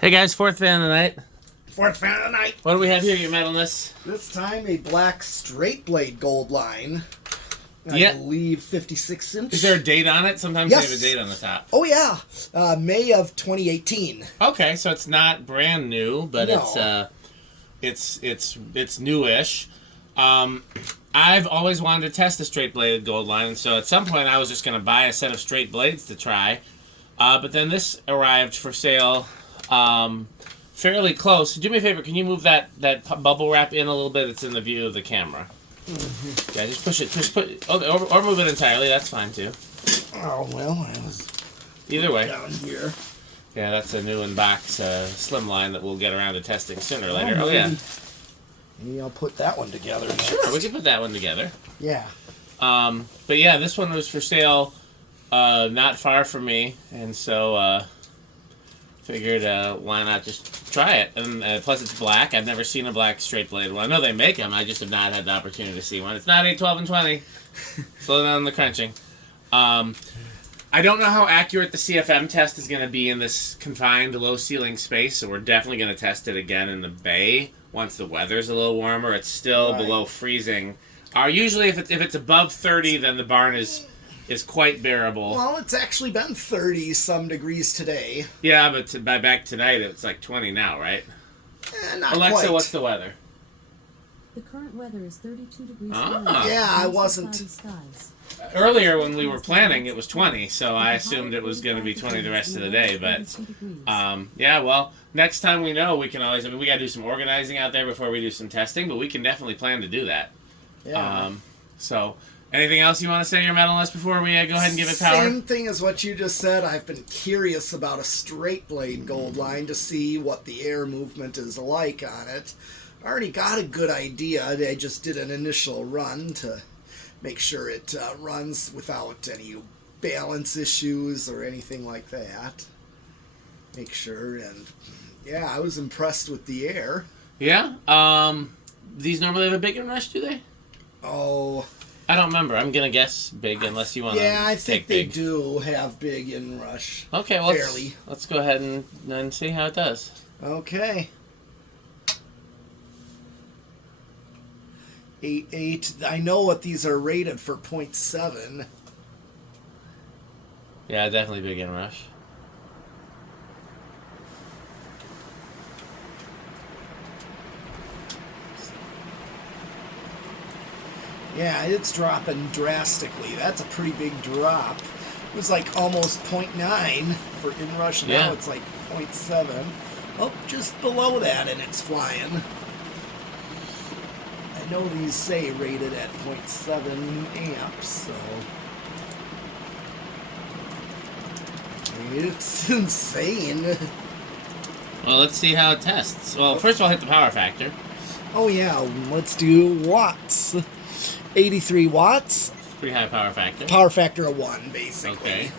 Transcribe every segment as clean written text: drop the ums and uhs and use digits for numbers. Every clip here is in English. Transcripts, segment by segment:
Hey guys, fourth fan of the night. Fourth fan of the night. What do we have here, your metalness? This time a black straight blade gold line. Yeah. I believe 56 inch. Is there a date on it? Sometimes Yes. they have a date on the top. Oh yeah, May of 2018. Okay, so it's not brand new, but No. it's newish. I've always wanted to test a straight bladed gold line, and so at some point I was just going to buy a set of straight blades to try. But then this arrived for sale fairly close. Do me a favor, can you move that bubble wrap in a little bit? It's in the view of the camera. Mm-hmm. Yeah, just push it. Or move it entirely. That's fine too. Oh well, I was either way. Down here. Yeah, that's a new in-box slimline that we'll get around to testing sooner or later. Oh yeah. Maybe I'll put that one together next. Sure, we can put that one together. Yeah. But yeah, this one was for sale not far from me, and so figured why not just try it. And plus it's black. I've never seen a black straight blade one. I know they make them, I just have not had the opportunity to see one. It's not 8, 12, and 20. Slow down the crunching. I don't know how accurate the CFM test is going to be in this confined low ceiling space, so we're definitely going to test it again in the bay once the weather's a little warmer. It's still below freezing. Usually if it's above 30, then the barn is quite bearable. Well, it's actually been 30 some degrees today. Yeah, but by back tonight it's like 20 now, right? Not Alexa, quite. what's the weather? The current weather is 32 degrees Ah. Yeah, I Mostly wasn't. cloudy skies. Earlier when we were planning, it was 20, so I assumed it was going to be 20 the rest of the day. But yeah, well, next time we know, we can always. I mean, we got to do some organizing out there before we do some testing, but we can definitely plan to do that. Yeah. So, anything else you want to say, your metal list, before we go ahead and give it power? Same thing as what you just said. I've been curious about a straight blade gold line to see what the air movement is like on it. I already got a good idea. I just did an initial run to make sure it runs without any balance issues or anything like that. Make sure, and yeah, I was impressed with the air. Yeah. These normally have a big inrush, do they? Oh. I don't remember. I'm gonna guess big, unless you want to. Yeah, I think they big. do have big inrush. Okay, well, fairly. Let's go ahead and see how it does. Okay. 8.8. I know what these are rated for. 0.7. Yeah, definitely big inrush. Yeah, it's dropping drastically. That's a pretty big drop. It was like almost 0.9 for inrush. Now Yeah. it's like 0.7. Oh, just below that, and it's flying. I know these say rated at 0.7 amps, so it's insane. Well, let's see how it tests. Well, first of all, hit the power factor. Oh yeah, let's do watts. 83 watts. Pretty high power factor. Power factor of 1, basically. Okay.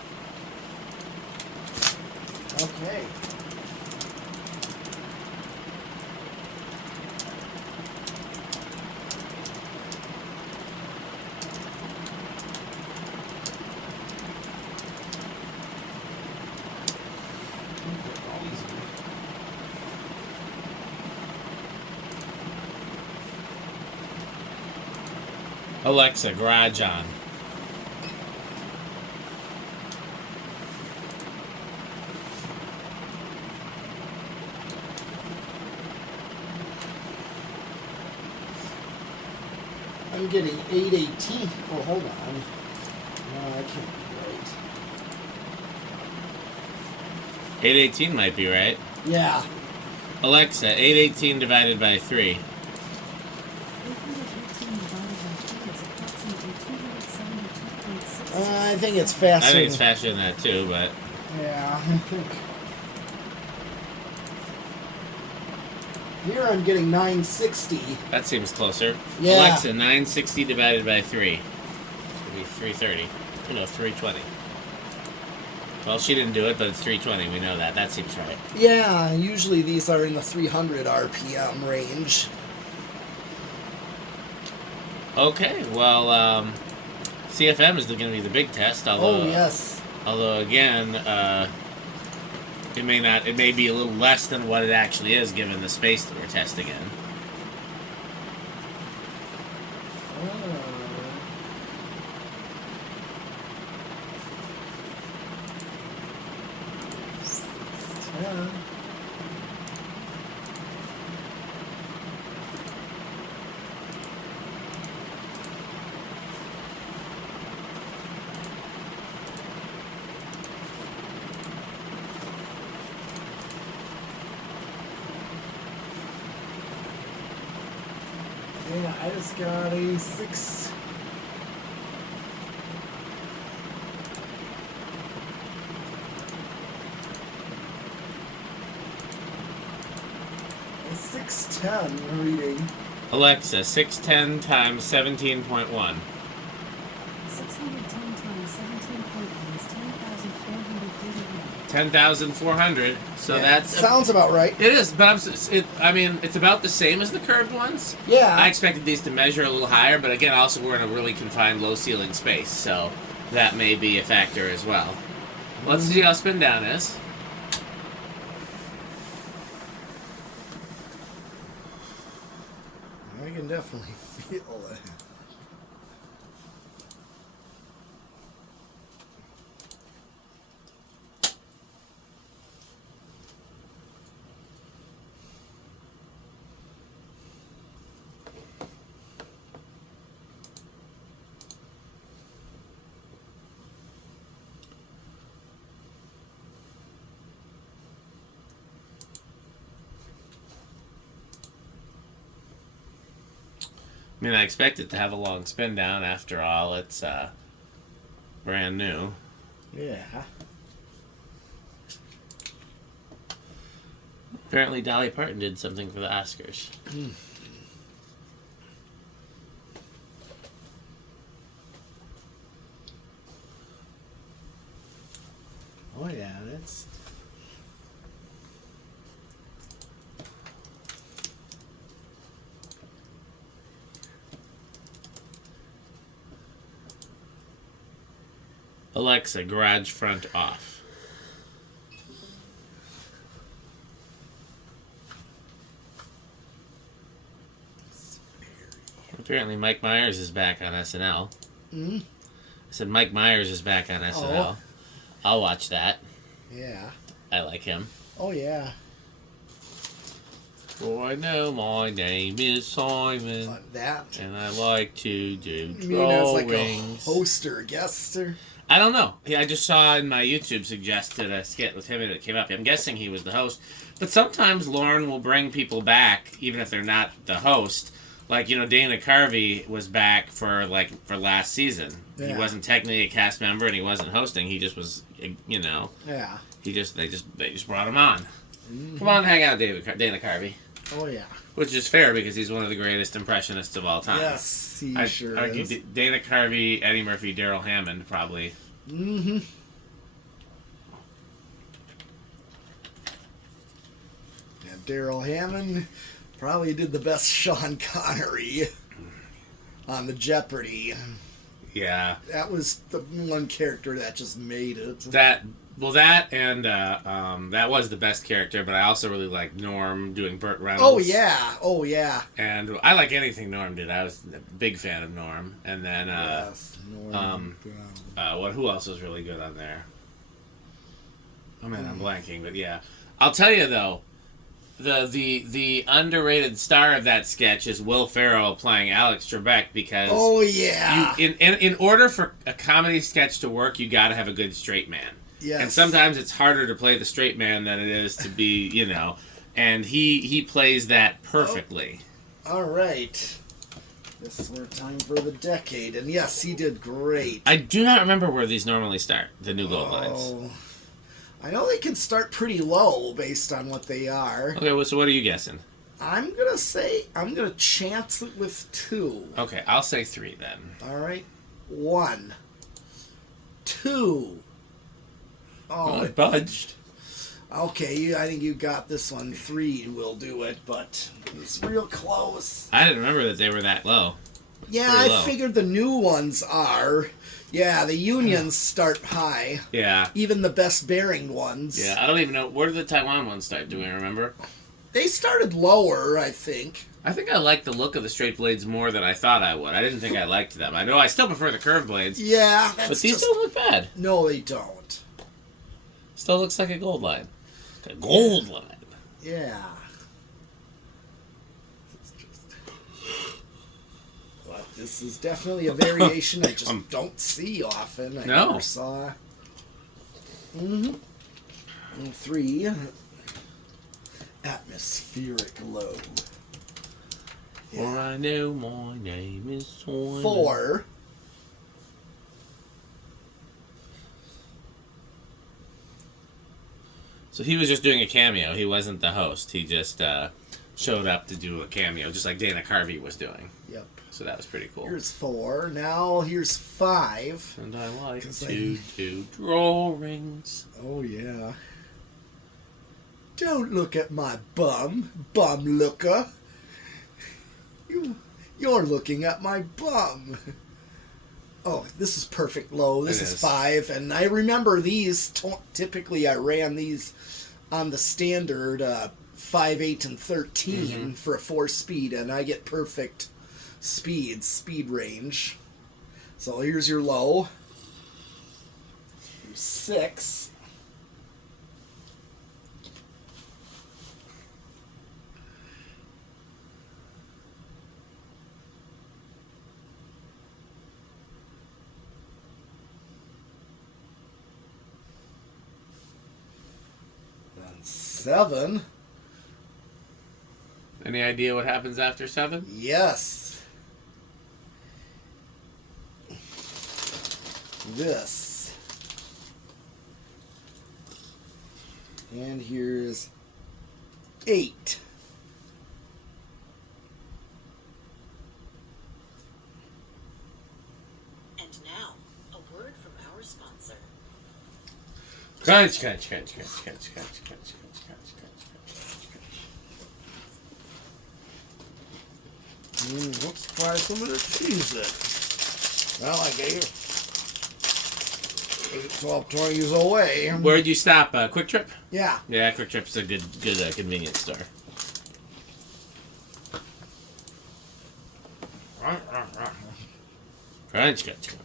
Okay. Alexa, garage on. I'm getting 818. Oh, hold on. No, that can't be right. 818 might be right. Yeah. Alexa, 818 divided by 3. 818 divided by 2 is approximately 272.6. I think it's faster. I think it's faster than that too, but Yeah, I think. Here I'm getting 960. that seems closer. Yeah. Alexa, 960 divided by 3. It's going to be 330. Oh, no, 320. Well, she didn't do it, but it's 320. We know that. That seems right. Yeah, usually these are in the 300 RPM range. Okay, well, CFM is going to be the big test. Although, Oh, yes. Although, again, It may not. It may be a little less than what it actually is, given the space that we're testing in. Yeah, I just got a 6. A 610 reading. Alexa, 610 times 17.1. 610 times 17.1 is 10,431. 10,400. So Yeah, that's sounds about right. It is, but I mean, it's about the same as the curved ones. Yeah. I expected these to measure a little higher, but again, also we're in a really confined, low ceiling space, so that may be a factor as well. Let's see how spin down is. I can definitely feel that. I mean, I expect it to have a long spin down. After all, it's brand new. Yeah. Apparently, Dolly Parton did something for the Oscars. Oh yeah, that's. Alexa, garage front off. Apparently, Mike Myers is back on SNL. Mm-hmm. I said Mike Myers is back on SNL. I'll watch that. Yeah. I like him. Oh yeah. Oh, I know my name is Simon, That. and I like to do You mean as like a drawings. host or a guest or? I don't know. I just saw in my YouTube suggested a skit with him and it came up. I'm guessing he was the host. But sometimes Lauren will bring people back, even if they're not the host. Like, Dana Carvey was back for last season. Yeah. He wasn't technically a cast member and he wasn't hosting. He just was, Yeah. they just brought him on. Mm-hmm. Come on, hang out with Dana Carvey. Oh yeah. Which is fair because he's one of the greatest impressionists of all time. Yes, he sure argue is. Dana Carvey, Eddie Murphy, Daryl Hammond, probably. Mm-hmm. And Daryl Hammond probably did the best Sean Connery on the Jeopardy. Yeah. That was the one character that just made it. That and that was the best character, but I also really like Norm doing Burt Reynolds. Oh yeah. And I like anything Norm did. I was a big fan of Norm. And then Yes, Norman Brown. who else was really good on there? Oh man, I'm blanking, but yeah. I'll tell you though, the underrated star of that sketch is Will Ferrell playing Alex Trebek because Oh yeah. in order for a comedy sketch to work, you got to have a good straight man. Yes. And sometimes it's harder to play the straight man than it is to be, and he plays that perfectly. All right. This is where time for the decade, and yes, he did great. I do not remember where these normally start, the new gold lines. I know they can start pretty low based on what they are. Okay, well, so what are you guessing? I'm gonna chance it with 2. Okay, I'll say 3 then. All right, 1, 2. Oh, I budged. Okay, I think you got this one. 3 will do it, but it's real close. I didn't remember that they were that low. Yeah, pretty I low. figured the new ones are. Yeah, the unions start high. Yeah. Even the best bearing ones. Yeah, I don't even know. Where did the Taiwan ones start? Do we remember? They started lower, I think. I think I like the look of the straight blades more than I thought I would. I didn't think I liked them. I know I still prefer the curved blades, Yeah, but that's these just... don't look bad. No, they don't. Still looks like a gold line. A gold line. Yeah. But this is definitely a variation I just don't see often. I No. never saw. Mm-hmm. And 3. Atmospheric low. For I know my name is Simon. 4. So he was just doing a cameo. He wasn't the host. He just showed up to do a cameo, just like Dana Carvey was doing. Yep. So that was pretty cool. Here's 4. Now here's 5. And I like 'Cause to do drawings. Oh, yeah. Don't look at my bum looker. You're looking at my bum. Oh, this is perfect low. This It is is. 5, and I remember these. Typically, I ran these on the standard 5, 8, and 13 for a 4-speed, and I get perfect speed range. So here's your low. Here's 6. And 7. Any idea what happens after 7? Yes. This. And here's 8. And now, a word from our sponsor. Crunch, crunch, crunch, crunch, crunch, crunch, crunch, crunch, crunch, crunch. Let's try some of the cheese then. Well, I gave 8, 12, 20s away. Where'd you stop? Quick Trip? Yeah. Yeah, Quick Trip's a good convenience store. Crunch, crunch, crunch, crunch, crunch.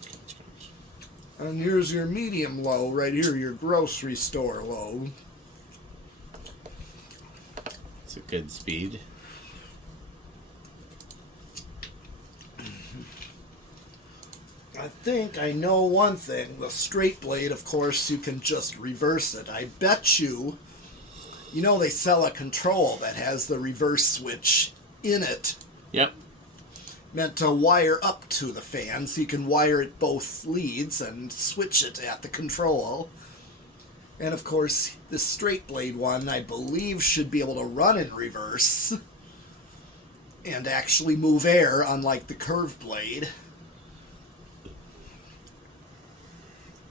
And here's your medium low right here, your grocery store low. It's a good speed. I think I know one thing. The straight blade, of course, you can just reverse it. I bet you, they sell a control that has the reverse switch in it, Yep. meant to wire up to the fan, so you can wire it both leads and switch it at the control. And of course, the straight blade one, I believe, should be able to run in reverse and actually move air, unlike the curved blade.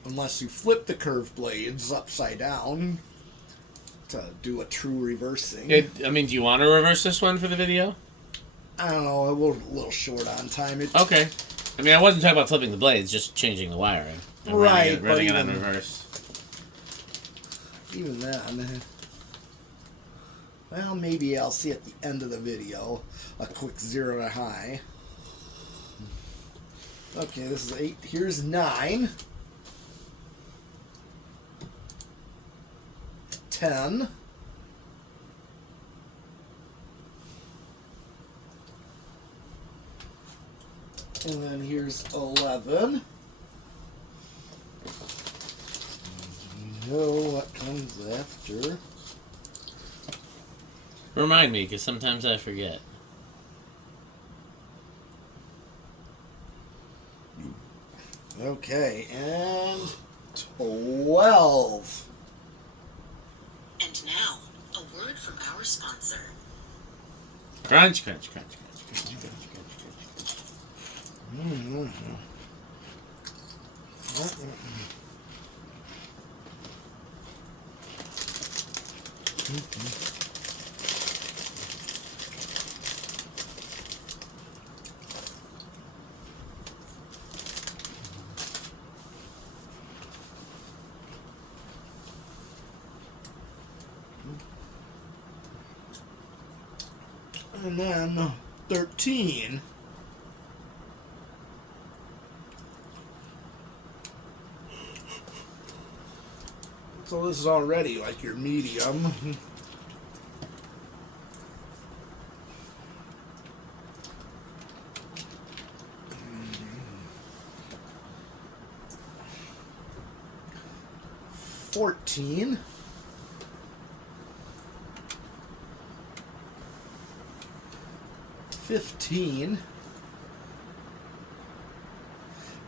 Unless you flip the curved blades upside down to do a true reversing. Do you want to reverse this one for the video? I don't know, we're a little short on time. Okay. I wasn't talking about flipping the blades, just changing the wiring. And Right, running but it on even- reverse. Even then, well, maybe I'll see at the end of the video a quick 0 to high. Okay, this is 8. Here's 9. 10. And then here's 11. And you know what comes after. Remind me, because sometimes I forget. Okay, and 12. And now, a word from our sponsor. Crunch, crunch, crunch, crunch, crunch, crunch, crunch, crunch. Mm-hmm. And then 13. So this is already like your medium. 14. 15.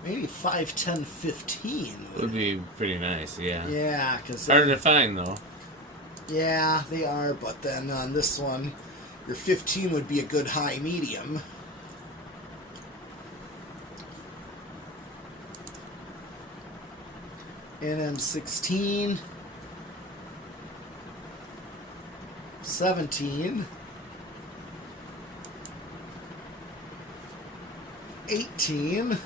Maybe 5, 10, 15. Would be pretty nice, yeah. Yeah, because... Harder to find, though. Yeah, they are, but then on this one, your 15 would be a good high medium. And then 16. 17. 18.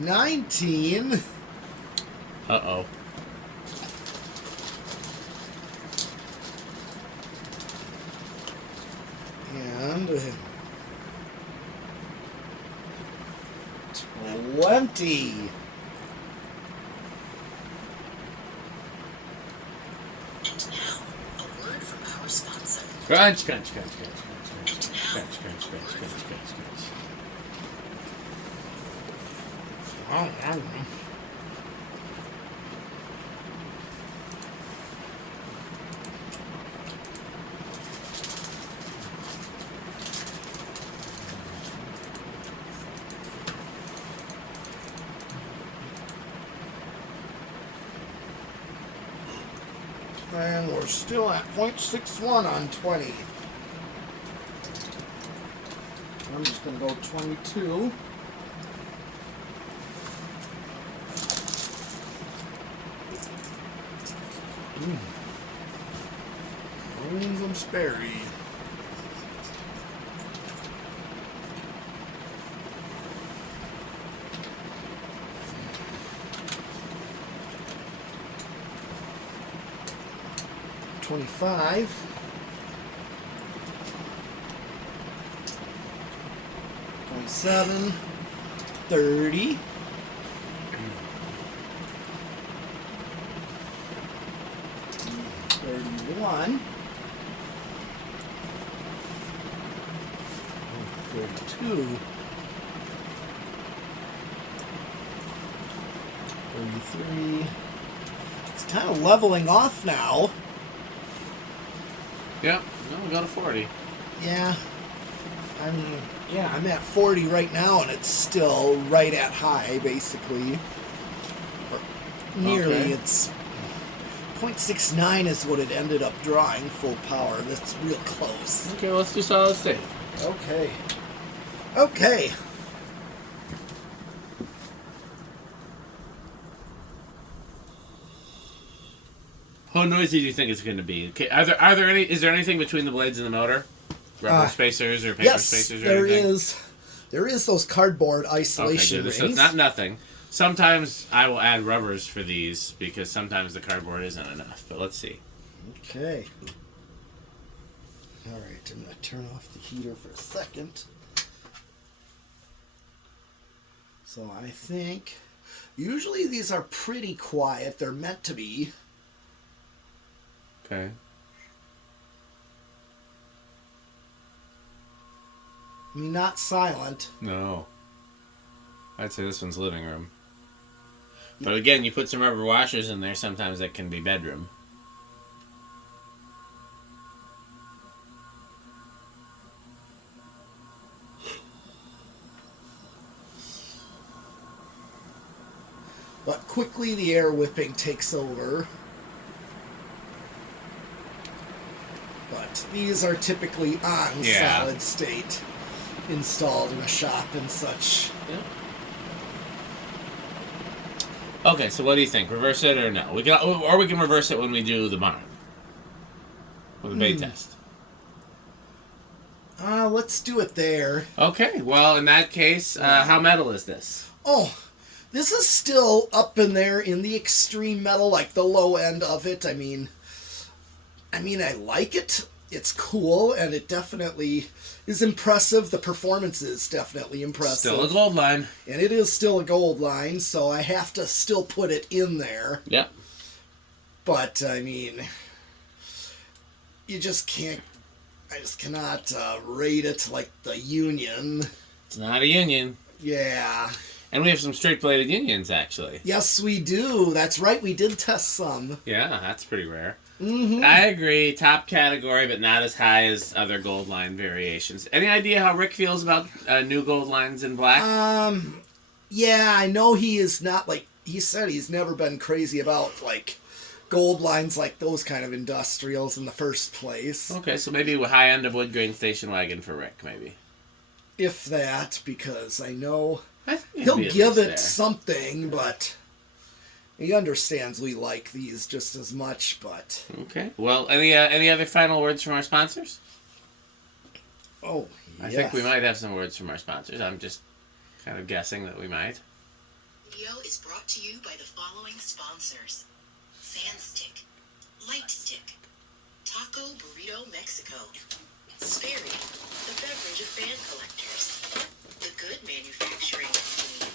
19. Uh-oh. And 20. And now, a word from our sponsor. Crunch, crunch, crunch, crunch, crunch, crunch, And now, crunch, crunch, crunch, crunch, crunch, crunch. And we're still at 0.61 on 20. I'm just going to go 22. Some Sperry. $25. 27. 30. 31. 32. 33. It's kind of leveling off now. Yep, well, we got a 40. Yeah. I'm at 40 right now, and it's still right at high, basically. Or nearly. Okay. It's 0.69 is what it ended up drawing full power. That's real close. Okay, let's do solid state. Okay. Okay. How noisy do you think it's going to be? Okay, are there any? Is there anything between the blades and the motor? Rubber spacers or paper Yes, spacers or there anything? is. There is those cardboard Okay, isolation good. rings. So it's not nothing. Sometimes I will add rubbers for these because sometimes the cardboard isn't enough. But let's see. Okay. All right, I'm going to turn off the heater for a second. So I think usually these are pretty quiet. They're meant to be. Okay. I mean, not silent. No. I'd say this one's living room. But again, you put some rubber washers in there, sometimes that can be bedroom. But quickly the air whipping takes over. But these are typically on Yeah. solid state, installed in a shop and such. Yeah. Okay, so what do you think? Reverse it or no? We can reverse it when we do the barn. With the bait test. Let's do it there. Okay, well, in that case, how metal is this? Oh, this is still up in there in the extreme metal, like the low end of it. I mean, I mean, I like it. It's cool, and it definitely is impressive. The performance is definitely impressive. Still a gold line. And it is still a gold line, so I have to still put it in there. Yep. But, I mean, you just can't... I just cannot rate it like the Union. It's not a Union. Yeah. And we have some straight-bladed Unions, actually. Yes, we do. That's right. We did test some. Yeah, that's pretty rare. Mm-hmm. I agree. Top category, but not as high as other gold line variations. Any idea how Rick feels about new gold lines in black? Yeah, I know he is not like... He said he's never been crazy about, like, gold lines like those kind of industrials in the first place. Okay, so maybe a high end of wood grain station wagon for Rick, maybe. If that, because I know I think he'll be at give least it there. something, but he understands we like these just as much, but... Okay. Well, any other final words from our sponsors? Oh, yes. I think we might have some words from our sponsors. I'm just kind of guessing that we might. Video is brought to you by the following sponsors: Sandstick, Lightstick, Taco Burrito Mexico, Sperry, the beverage of fan collectors, The Good Manufacturing Company,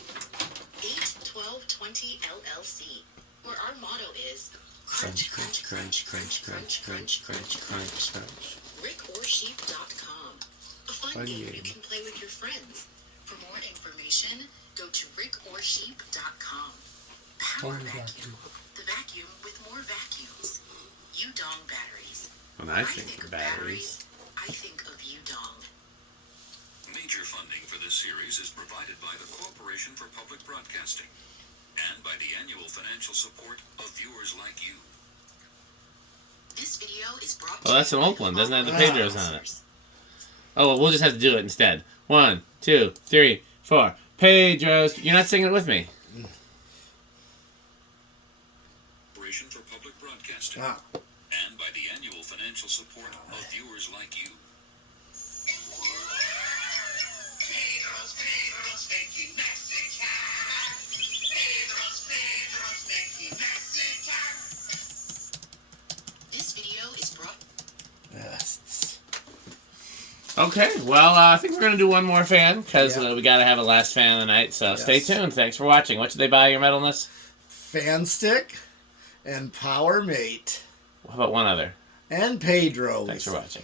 81220 LLC, where our motto is crunch, crunch, crunch, crunch, crunch, crunch, crunch, crunch, crunch. RickOrSheep.com, a fun game you can play with your friends. For more information, go to RickOrSheep.com. Power Vacuum, the vacuum with more vacuums. Udong batteries. When I think of batteries. I think of Udong. Major funding for this series is provided by the Corporation for Public Broadcasting and by the annual financial support of viewers like you. This video is brought Oh, that's an old one. Doesn't have the Ah. Pedros on it. Oh, well, we'll just have to do it instead. 1, 2, 3, 4. Pedros. You're not singing it with me. Corporation for Public Broadcasting Ah. and by the annual financial support of viewers like you. Pedro's making Mexican. Pedro's making Mexican. This video is brought. Yes. Okay, well, I think we're going to do one more fan, because Yeah. we got to have a last fan of the night, so stay Yes. tuned. Thanks for watching. What should they buy your metalness? Fan Stick and Power Mate How about one other? and Pedro's. Thanks for watching.